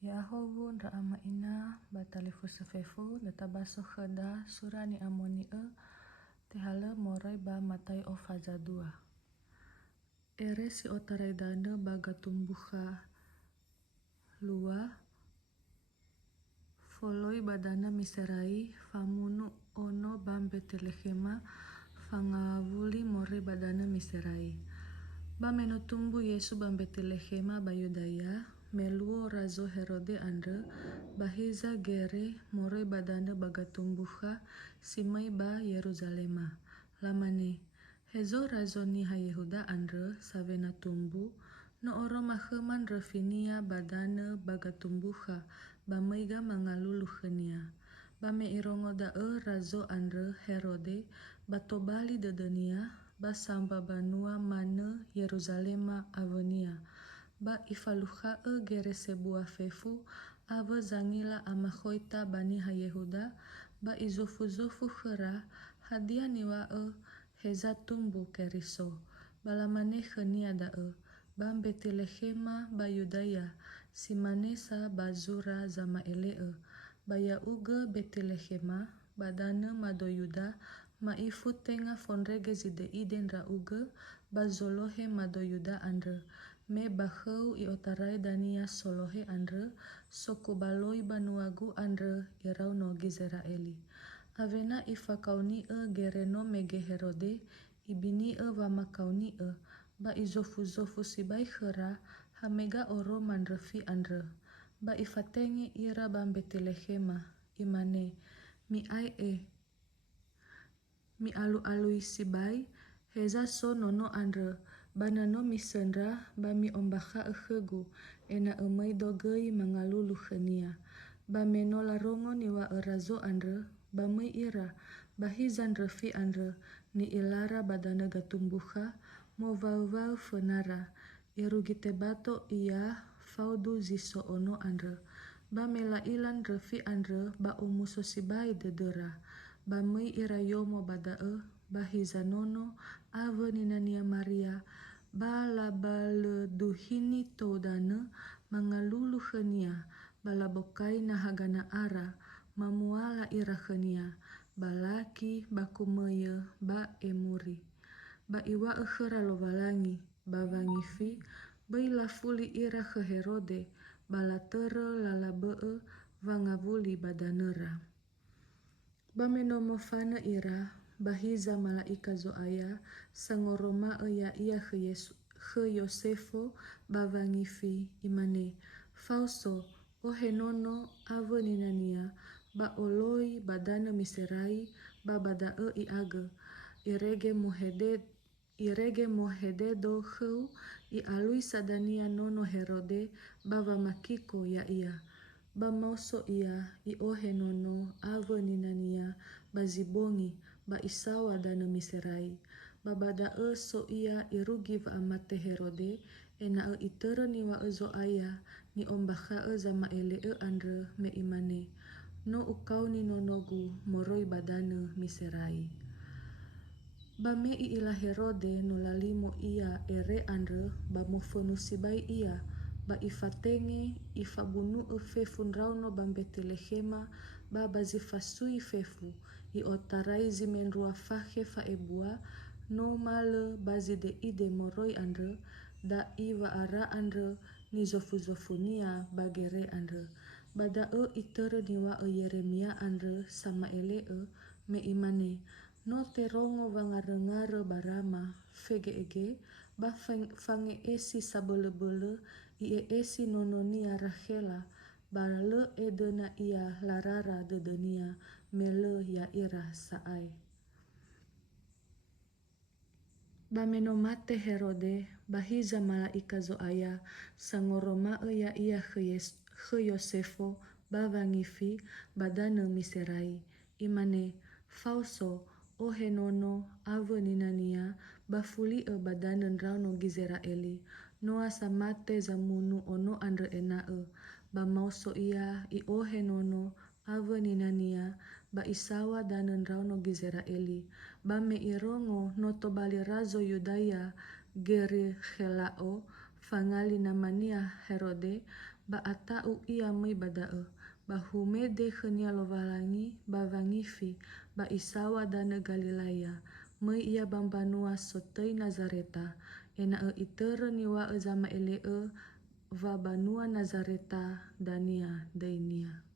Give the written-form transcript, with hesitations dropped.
Yahovun ra'ama ina batalifu sefefu databaso kheda surani amoni tehale morai ba matai o faza 2. Ere si otarai dane baga tumbuha lua foloi badana miserai famunu ono bambe telehema fangavuli morai badana miserai bameno tumbu Yesu bambe telehema bayudaya meluo razo Herode andre bahiza gere morai badana baga tumbuha simai ba Yerusalema lamane hezo razo niha Yehuda andre savena tumbu no oro maheman refinia badana baga tumbuha bamaiga mangalulu khenia bame irongo da razo andre Herode batobali dedenia basamba banua mane Yerusalema avenia ba ifaluha gere sebuah fefu ave zangila amahoita bani ha Yehuda ba izofu khera hadia niwa heza tumbu keriso balamane khenia da bam Betelehema ba Yudaya simanesa bazura zama baya uga Betelehema badana mado Yuda maifu tenga fonrege zide iden ra uga bazolohe mado Yuda andre me bahau I otarai dania solohe andre sokubaloi banuagu andre irau no Gizeraeli avena ifa kauni gereno mege Herode ibini vama kauni ba izofu sibai khera hamega oro manrefi andre ba ifatenge ira bam Betelehema imane mi alu sibai heza so nono andre banano misendra bami ombakha khegu ena emai dogei mangalulu khenia bameno larongo niwa razo andre bamai ira bahizan refi andre ni ilara badana gatumbuha mo vau fenara irugite bato iya faudu ziso ono andre bamela ilan refi andre ba umuso sibai dedera bamai ira yomo badae bahizanono ave ninania Maria bala duhini todane mangalulu khenia balabokai nahagana ara mamuala ira khenia balaki bakumeye ba emuri ba iwa khera lovalangi bavangifi baila fuli ira ke Herode balatere lalabe vangavuli badanera bamenomo fana ira bahiza malaika zoaya sangoroma ya iya ke Yosefo bavangifi imane fauso ohenono ave ninania ba oloi badana miserai babada iage irege mohededo heu alui sadania nono Herode bava makiko ya iya bamauso iya ohenono ave ninania bazibongi ba isawa dana miserai babada so iya irugi va amate Herode ena itere niwa zo aya ni ombakha zama andre me imane no ukau ni nonogu moroi badana miserai bame ila Herode no lalimo iya ere andre bamufonu sibai iya ba ifatenge ifabunu fefu nrauno bam Betelehema ba bazifasui fefu otarai zimenrua fahe faebua no male bazide ide moroi andre da iwa ara andre ni zofunia bagere andre bada itere niwa Yeremia andre sama me imane no terongo vangare barama fege ba fange esi sabele esi nononia Rachela bale edena ia larara dedenia mele ya ira saai bameno mate Herode bahiza malaika zoaya sangoroma ya iya ke Yosefo bavangifi badana miserai imane fauso ohenono ave ninania bafuli badana nrauno Gizeraeli noa samate zamunu ono andre ena bamauso iya ohenono ave ninania ba isawa dana nrauno Gizeraeli bame irongo noto bali razo Yudaya gere helao fangali namania Herode ba ata u ia mei badae, ba hume de khenia lovalangi, ba vangifi, ba isawa dana Galilaya, mei ia bambanua sotei Nazareta, ena itere niwa zama elee va banua Nazareta dania dainia.